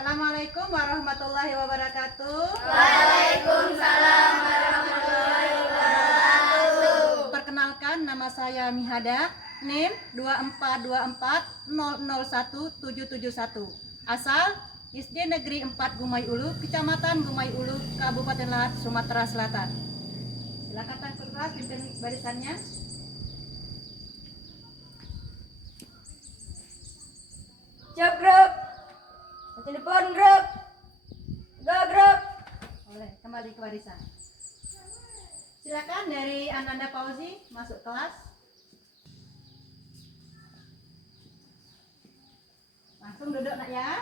Assalamualaikum warahmatullahi wabarakatuh. Waalaikumsalam warahmatullahi wabarakatuh. Perkenalkan, nama saya Mihada, NIM 2424001771. Asal SD Negeri 4 Gumai Ulu, Kecamatan Gumai Ulu, Kabupaten Lahat, Sumatera Selatan. Silakan tampil kelas, pimpin barisannya. Cep grup, telepon grup, go grup. Boleh kembali ke barisan. Silakan dari Ananda Fauzi masuk kelas. Langsung duduk nak ya.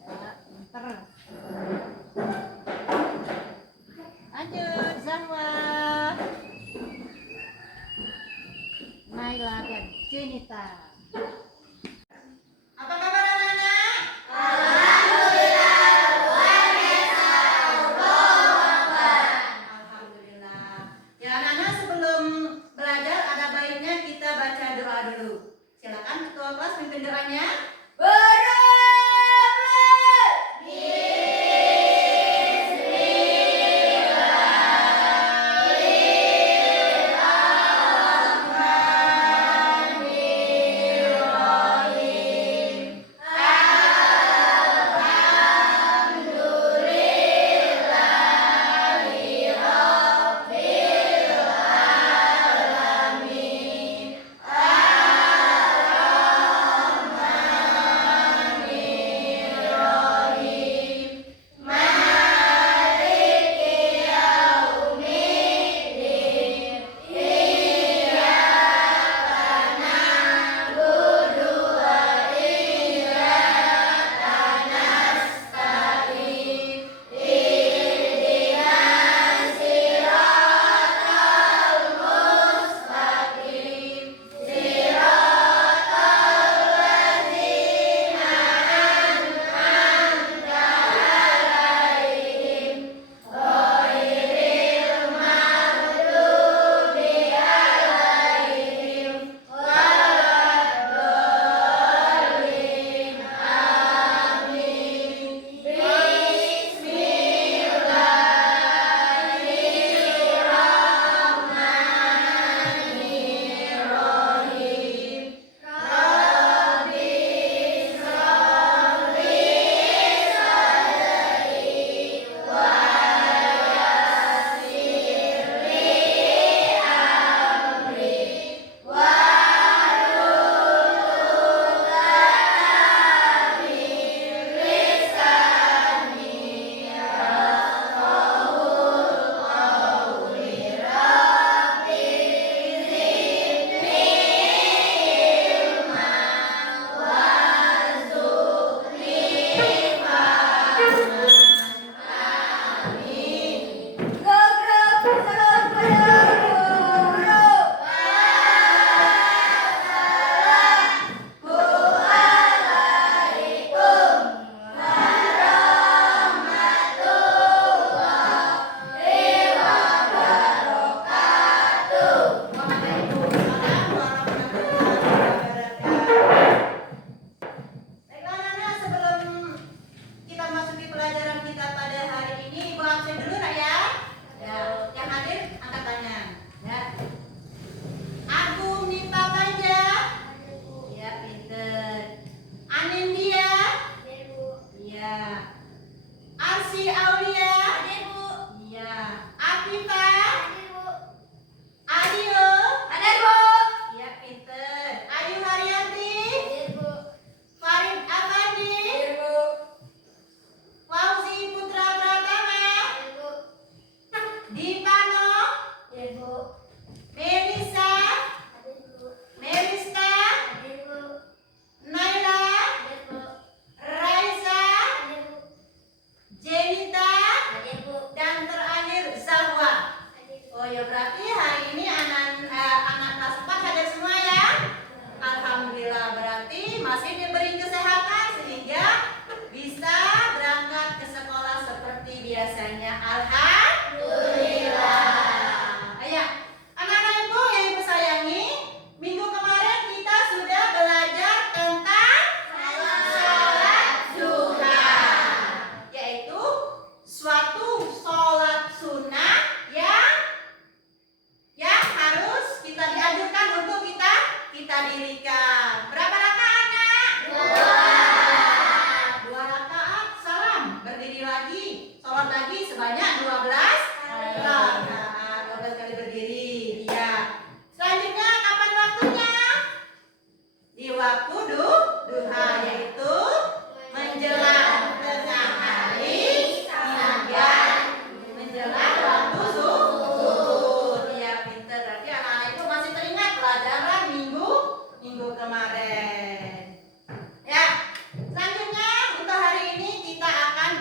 Ya, pinter. Lanjut Zahwa, Naila dan Jenita. Apa kabar anak-anak? Alhamdulillah. Ya anak-anak, sebelum belajar ada baiknya kita baca doa dulu. Silakan ketua kelas pimpin doanya.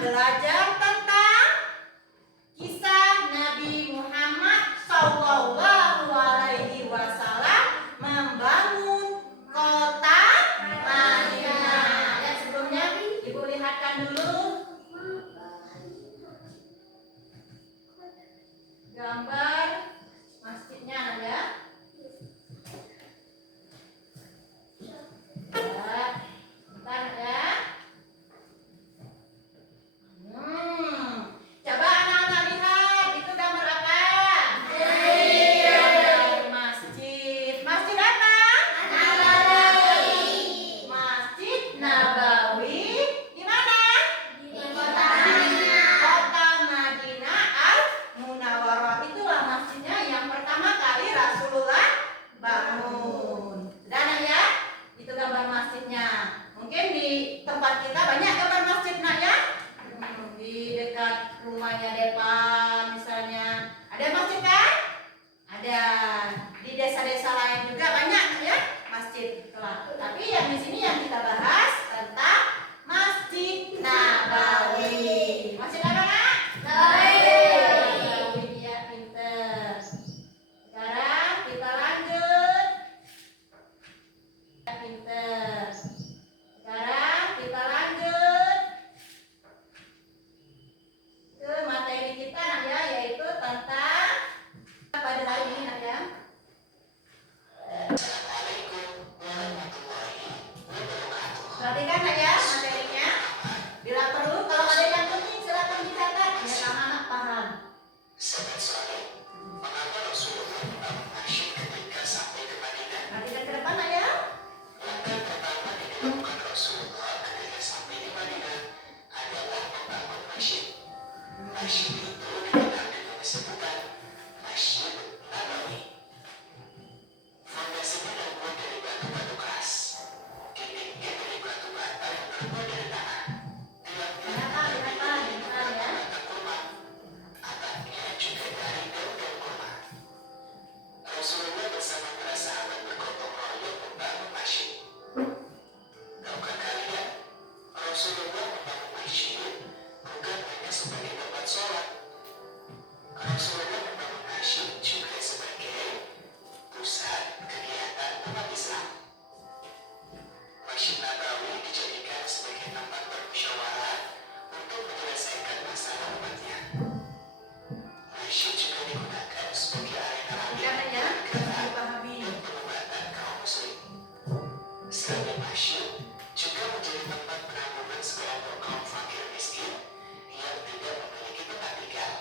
belajar tentang kisah Nabi Muhammad Sallallahu Alaihi Wasallam membangun kota Madinah. Dan sebelumnya Ibu lihatkan dulu gambar masjidnya ya. Bentar ya. Coba anak-anak lihat, itu gambar apa? Masjid. Masjid apa? Nabawi. Masjid Nabawi. Di mana? Di kota Madinah. Kota Madinah Al-Munawwarah. Itulah masjidnya yang pertama kali Rasulullah bangun. Sudah nak ya? Itu gambar masjidnya. Mungkin di tempat kita banyak gambar masjid nak ya? Di dekat rumahnya depan misalnya ada masjid kan? Ada. Di desa-desa lain juga banyak ya masjid. Tapi yang di sini yang kita bahas tentang Masjid Nabawi. Masjid apa nak? Nabawi. Dia pinter. Sekarang kita lanjut. Dia pinter. Sekarang kita lanjut ke materi kita nak ya, yaitu tentang pada hari ini nak ya. Perhatikan nak ya materinya. Bila perlu kalau ada yang penting silakan dicatat biar anak-anak paham. Perhatikan ke depan nak ya. Dengarkan ya. Rasulullah bersama para sahabat bergotong royong membangun masjid. Tahukah kalian, Rasulullah membangun masjid bukan hanya sebagai tempat sholat. Rasulullah membangun masjid juga sebagai pusat kegiatan umat Islam. Masjid Nabawi dijadikan sebagai tempat bermusyawarah untuk menyelesaikan masalah umatnya. Masjid juga digunakan sebagai arena Perhatikan nak ya. Dipahami. pengobatan kaum muslim. Selain masjid juga menjadi tempat penampungan sekelompok kaum fakir miskin yang tidak memiliki tempat tinggal.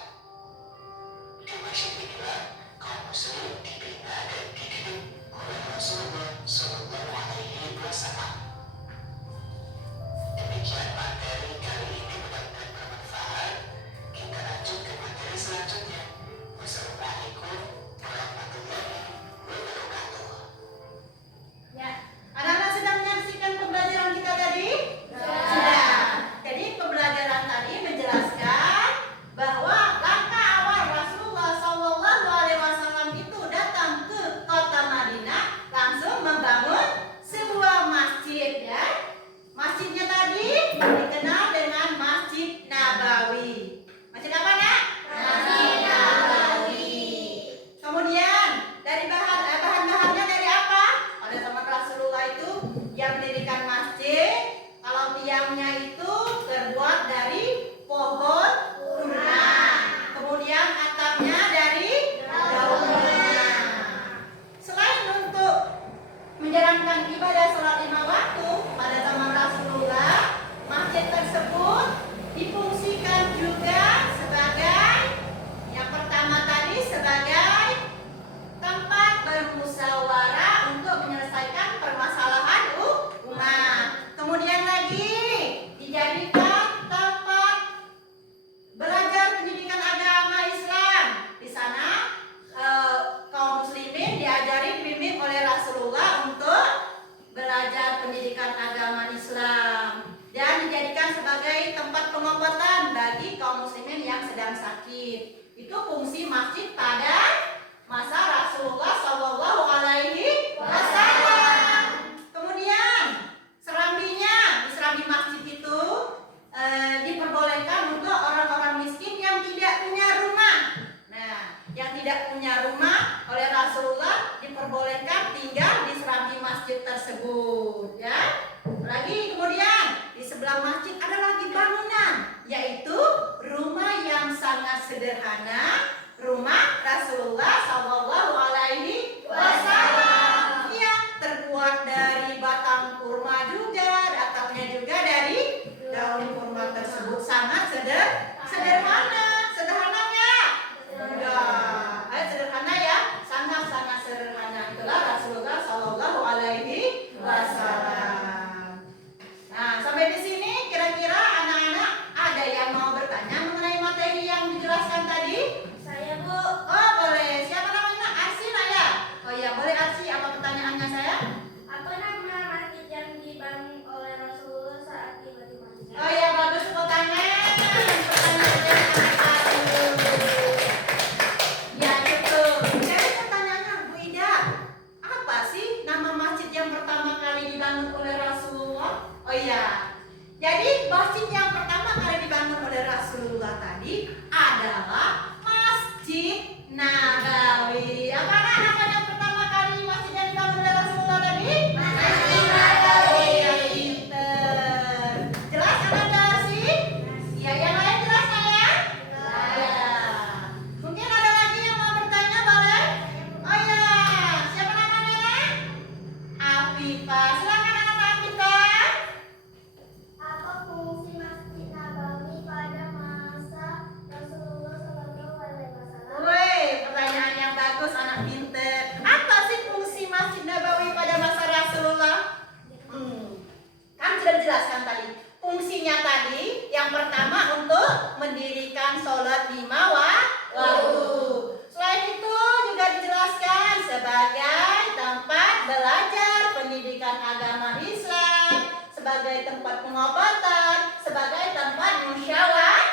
Di masjid inilah kaum muslim dibina dan dididik oleh Rasulullah Shallallahu Alaihi Wasallam. Demikian materi kali ini, mudah-mudahan bermanfaat. Kita lanjut ke materi selanjutnya. Wassalamualaikum warahmatullahi wabarakatuh. Ya, anak-anak sudah menyaksikan pembelajaran kita tadi? Sudah. Jadi pembelajaran tadi menjelaskan bahwa langkah awal Rasulullah Shallallahu Alaihi Wasallam itu datang ke kota Madinah langsung membangun sebuah masjid ya. Masjidnya tadi dikenal dengan Masjid Nabawi. Masjid apa nak? Masjid Nabawi. Kemudian dari bahan-bahannya dari apa? Pada zaman Rasulullah itu dia mendirikan masjid. Kalau tiangnya itu terbuat dari pohon kurma. Kemudian atapnya dari daun kurma. Selain untuk menjalankan ibadah sholat 5 waktu pada zaman Rasulullah, masjid tersebut difungsikan juga sebagai yang pertama tadi sebagai tempat bermusyawarah untuk menyelesaikan permasalahan umat. Kemudian lagi dijadikan tempat belajar pendidikan agama Islam. Di sana kaum muslimin dibimbing oleh Rasulullah untuk belajar pendidikan agama Islam dan dijadikan sebagai tempat pengobatan bagi kaum muslimin yang sedang sakit. Itu fungsi masjid pada masa Rasulullah Shallallahu Alaihi Wasallam. Kemudian serambinya di serambi masjid itu diperbolehkan Jadi masjid yang pertama kali dibangun oleh Rasulullah tadi adalah Masjid Nabawi. Apa nama yang pertama kali masjid yang dibangun oleh Rasulullah tadi? Masjid Nabawi. Yang pinter. Jelas anak sih? Ya, yang lain jelas nggak ya? Ya. Mungkin ada lagi yang mau bertanya, boleh? Oh ya, siapa namanya? Afifah. Silakan anak Afifah. Apa fungsi Masjid Nabawi pada masa Rasulullah SAW? Woi, pertanyaan yang bagus anak pinter. Apa sih fungsi Masjid Nabawi pada masa Rasulullah? Kan sudah dijelaskan tadi. Fungsinya tadi yang pertama untuk mendirikan sholat 5 waktu. Selain itu juga dijelaskan sebagai tempat belajar pendidikan agama Islam, sebagai tempat pengobatan, sebagai tempat musyawarah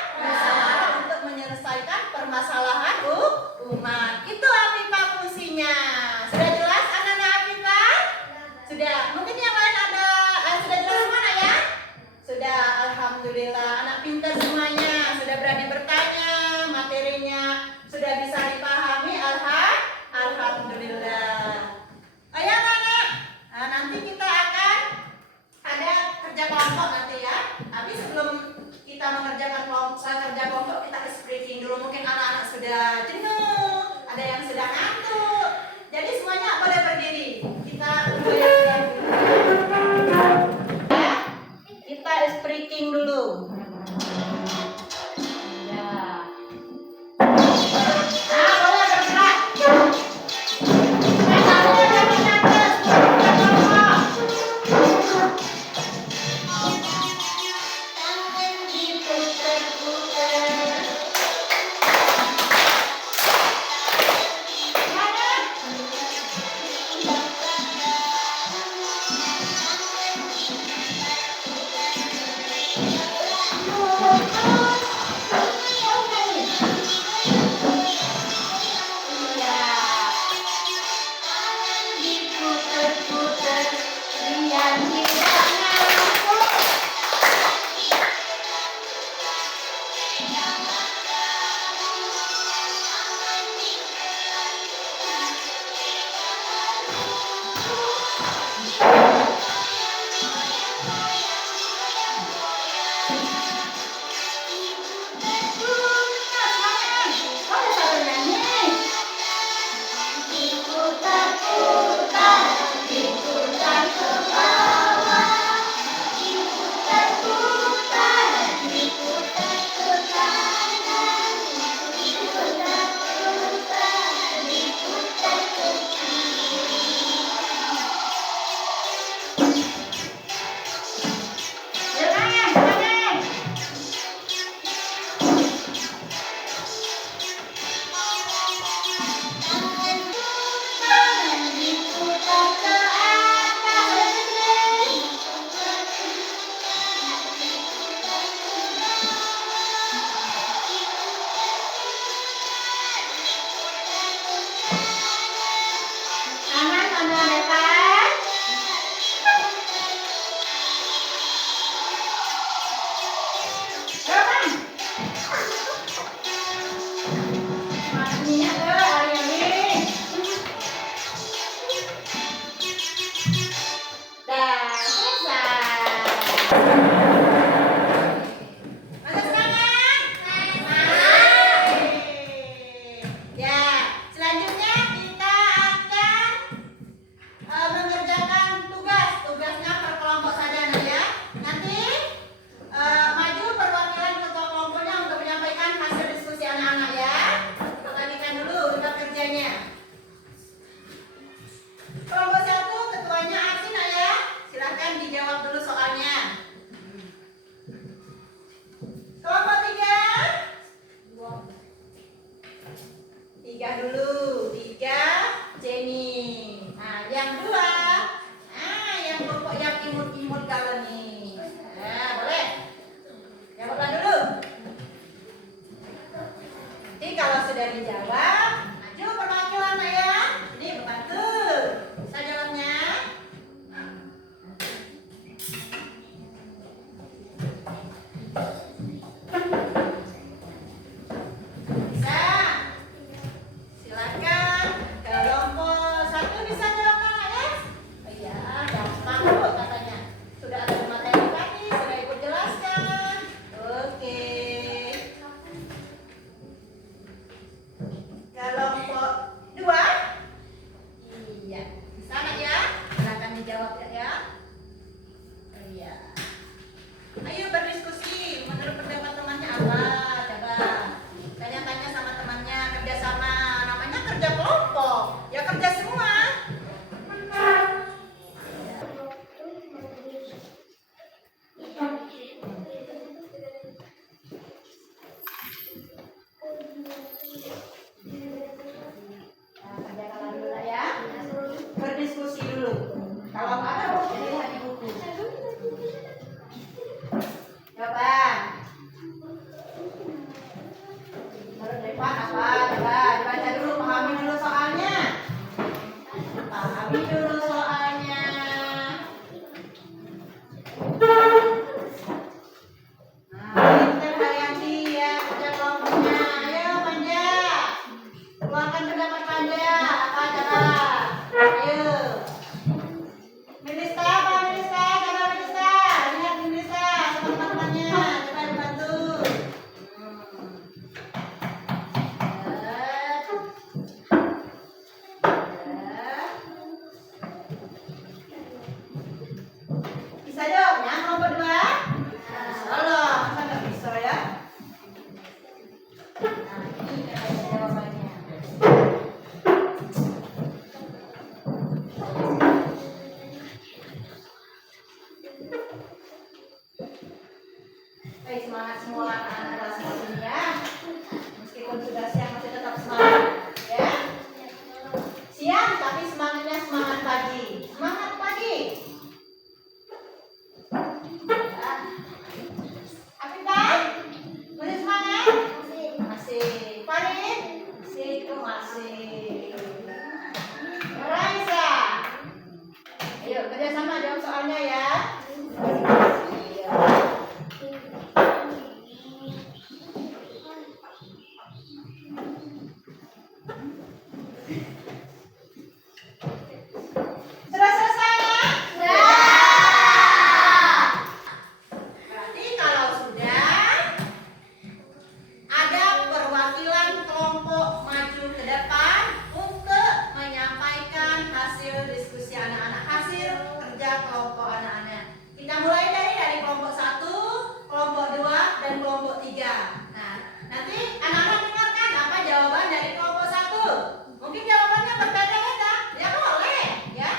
untuk menyelesaikan permasalahan umat. Itu Afifah fungsinya. Sudah jelas anak-anak Afifah? Sudah. Mungkin yang lain ada sudah jelas mana ya? Sudah, alhamdulillah. Anak pintar semuanya, sudah berani bertanya, materinya sudah bisa dipahami. Alhamdulillah. Ayo anak-anak, nanti kita akan ada kerja kelompok nanti ya. Tapi sebelum kita mengerjakan kerja kelompok, kita speaking dulu. Mungkin anak-anak sudah jenuh, ada yang sudah ngantuk. Jadi semuanya boleh berdiri. Kita goyang-goyang dulu. Ya, kita speaking dulu. Ya. Boleh bergerak. Tangan diputar-putar. apa? Coba dibaca dulu, pahami dulu soalnya. Pahami dulu soalnya. Nah, pintar Haryanti ya, kerja kelompoknya. Ayo Panja, keluarkan pendapat Panja. Apa coba? Ayo. Melista, Pak Melista, coba Melista. Lihat Melista sama teman-temannya. Coba dibantu. Bisa dong ya, kelompok 2? Bisa loh, masa nggak bisa ya? Nah, ini jawabannya. Baik, semangat semua anak-anak kelas 1 ini ya. Meskipun sudah siang masih tetap semangat ya. Siang tapi semangatnya semangat pagi. Semangat pagi. Ya. Afifah, masih semangat? Masih. Farid? Masih. Raisa. Ayo kerjasama jawab soalnya ya. Iya. Sudah selesai ya? Berarti kalau sudah ada perwakilan kelompok maju ke depan untuk menyampaikan hasil diskusi anak-anak, hasil kerja kelompok anak-anak. Kita mulai dari kelompok 1, kelompok 2, dan kelompok 3. Nah, nanti anak-anak dengarkan apa jawaban dari kelompok 1. Mungkin jawabannya berbeda-beda, ya boleh ya.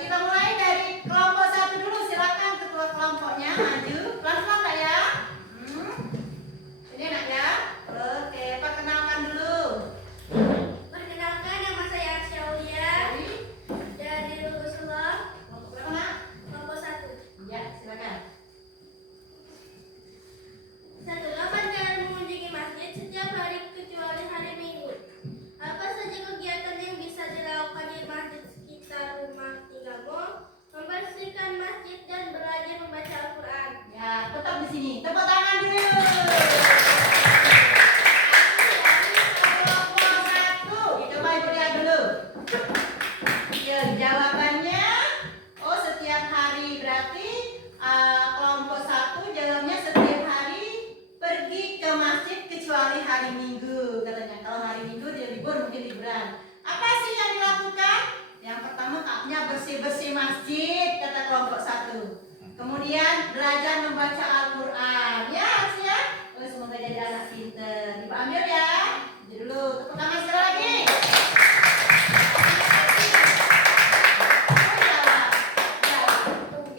Kita mulai dari kelompok 1 dulu. Silakan ketua kelompoknya maju. Pelan-pelan Mbak ya. Ini nak ya. Oke, perkenalkan dulu. Perkenalkan, nama saya Arsya Aulia dari Lulusullah, Kelompok berapa nak? kelompok 1. Ya, silakan. Satulah pandangan mengunjungi masjid setiap hari kecuali hari Minggu. Apa saja kegiatan yang bisa dilakukan di masjid sekitar rumah tinggalmu? Membersihkan masjid dan belajar membaca Al-Quran. Ya, tetap di sini. Tepuk tangan dulu. Kelompok 1. Coba Ibu lihat dulu. Ya, jawabannya setiap hari berarti kelompok 1 jawabnya setiap hari pergi ke masjid kecuali hari Minggu katanya. Kalau hari Minggu dia libur, mungkin liburan. Apa sih yang dilakukan? Yang pertama kaknya bersih-bersih masjid kata kelompok 1. Kemudian belajar membaca Al-Quran. Ya, ya. Semoga jadi anak pintar. Ibu ambil ya. Jadi dulu tepuk tangan sekali lagi.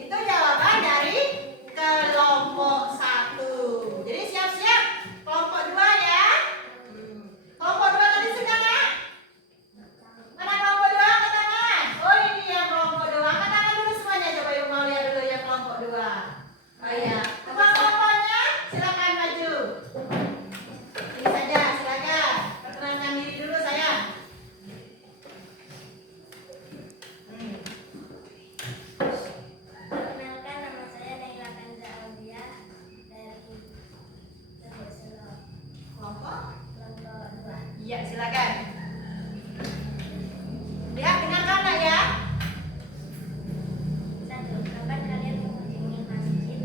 Itu jawaban dari kelompok 1. Jadi siap-siap kelompok 2 ya. Kelompok 2 tadi sudah nak? Mana kelompok 2 angkat tangan? Oh ini yang kelompok 2. Angkat tangan dulu semuanya. Coba Ibu mau lihat dulu yang kelompok 2. Oh iya. Ketua kelompoknya silakan maju. Ini saja silakan. Perkenalkan diri dulu sayang. Perkenalkan, nama saya Naila Kanza Aulia dari Lulusullah, Kelompok? kelompok 2. Iya silakan. Lihat dengarkan nak ya. 1. Kapan kalian mengunjungi masjid?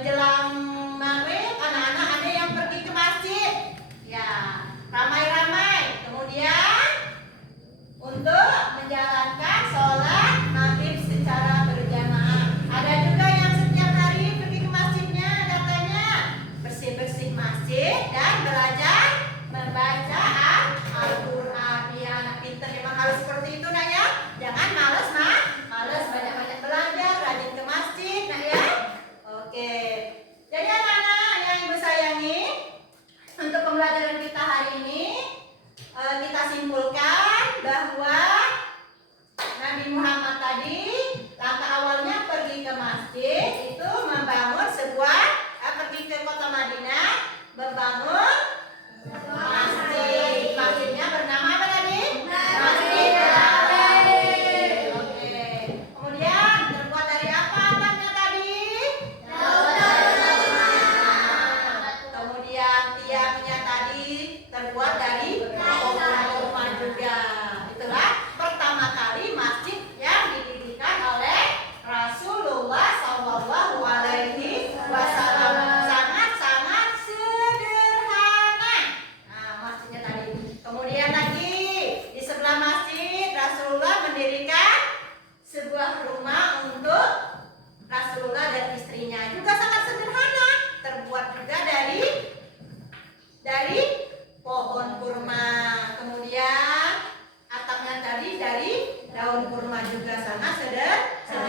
menjelang maghrib anak-anak ada yang pergi ke masjid. Ya, ramai-ramai. Kemudian untuk menjalankan sholat maghrib secara berjamaah. Ada juga yang setiap hari pergi ke masjidnya, katanya bersih-bersih masjid dan belajar membaca Al-Quran. Ya, anak pintar memang harus seperti itu nak ya. Jangan males banyak-banyak belajar, rajin ke masjid nak ya. Oke. Jadi anak-anak yang ibu sayangi, untuk pembelajaran kita hari ini kita simpulkan bahwa Nabi Muhammad tadi langkah awalnya pergi ke masjid itu membangun sebuah pergi ke kota Madinah membangun masjid. Masjidnya bernama apa tadi? Masjid Nabawi. Oke. Kemudian terbuat dari apa atapnya tadi? Kemudian tiangnya tadi terbuat dari kurma juga. Itulah pertama kali masjid yang didirikan oleh Rasulullah Shallallahu Alaihi Wasallam. Sangat-sangat sederhana. Nah, masjidnya tadi. Kemudian lagi di sebelah masjid Rasulullah mendirikan sebuah rumah untuk Rasulullah dan istrinya. Juga sangat sederhana. Terbuat juga dari pohon kurma. Kemudian atapnya tadi dari daun kurma juga sangat sederhana.